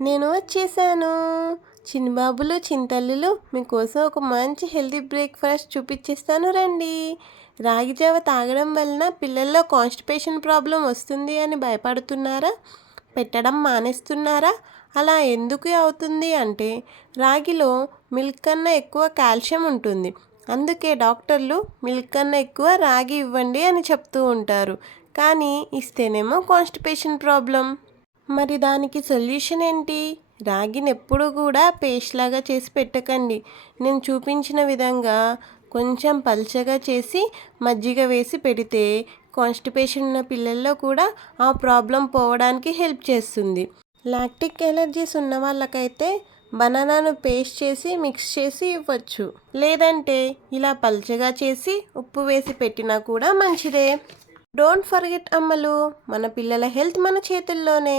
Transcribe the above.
నేను వచ్చేసాను. చిన్నబాబులు, చిన్నతల్లులు మీకోసం ఒక మంచి హెల్తీ బ్రేక్‌ఫాస్ట్ చూపించేస్తాను రండి. రాగి జావ తాగడం వలన పిల్లల్లో కాన్‌స్టిపేషన్ ప్రాబ్లమ్ వస్తుంది అని భయపడుతున్నారా? పెట్టడం మానేస్తున్నారా? అలా ఎందుకు అవుతుంది అంటే రాగిలో మిల్క్ కన్నా ఎక్కువ కాల్షియం ఉంటుంది. అందుకే డాక్టర్లు మిల్క్ కన్నా ఎక్కువ రాగి ఇవ్వండి అని చెప్తూ ఉంటారు. కానీ ఇస్తేనేమో కాన్‌స్టిపేషన్ ప్రాబ్లమ్. మరి దానికి సొల్యూషన్ ఏంటి? రాగిని ఎప్పుడూ కూడా పేస్ట్ లాగా చేసి పెట్టకండి. నేను చూపించిన విధంగా కొంచెం పల్చగా చేసి మజ్జిగ వేసి పెడితే కాన్‌స్టిపేషన్ ఉన్న పిల్లల్లో కూడా ఆ ప్రాబ్లం పోవడానికి హెల్ప్ చేస్తుంది. లాక్టిక్ ఎలర్జీస్ ఉన్న వాళ్ళకైతే బనానాను పేస్ట్ చేసి మిక్స్ చేసి ఇవ్వచ్చు. లేదంటే ఇలా పల్చగా చేసి ఉప్పు వేసి పెట్టినా కూడా మంచిదే. డోంట్ ఫర్గెట్ అమ్మలు, మన పిల్లల హెల్త్ మన చేతుల్లోనే.